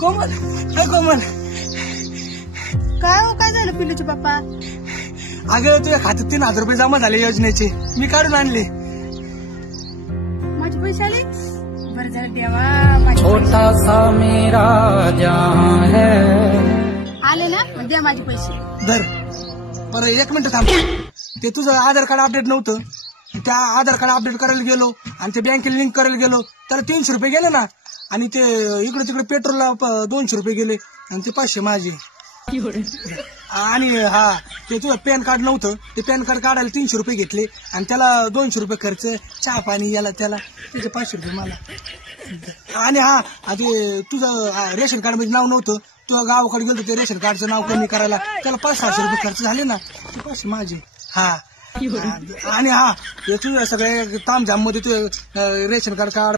कोमल हे कोमल काय हो, काय झालं पिल्लूचे पप्पा? अगं तुझ्या खात्यात 3,000 रुपये जमा झाले योजनेचे, मी काढून आणले. माझे पैसे आले? बरं झालं देवा. छोटा सा मेरा जहां है. आले ना, मग द्या माझे पैसे. धर बरं, 1 मिनिट थांब. ते तुझं आधार कार्ड अपडेट नव्हतं, त्या आधार कार्ड अपडेट करायला गेलो आणि ते बँकेला लिंक करायला गेलो, त्याला 300 रुपये गेले ना. आणि ते इकडे तिकडे पेट्रोलला 200 रुपये गेले आणि ते 500 माझे. आणि हा ते तुझं पॅन कार्ड नव्हतं, ते पॅन कार्ड काढायला 300 रुपये घेतले आणि त्याला 200 रुपये खर्च, चहा पाणी याला त्याला, त्याचे 500 रुपये मला. आणि हा ते तुझं रेशन कार्ड मध्ये नाव नव्हतं, तुझं गावाकडे गेलो ते रेशन कार्डचं नाव कमी करायला, त्याला 500-600 रुपये खर्च झाले ना, ते 500 माझे. हा आणि हा हे तुझं सगळे तामझाम मध्ये तुझं रेशन कार्ड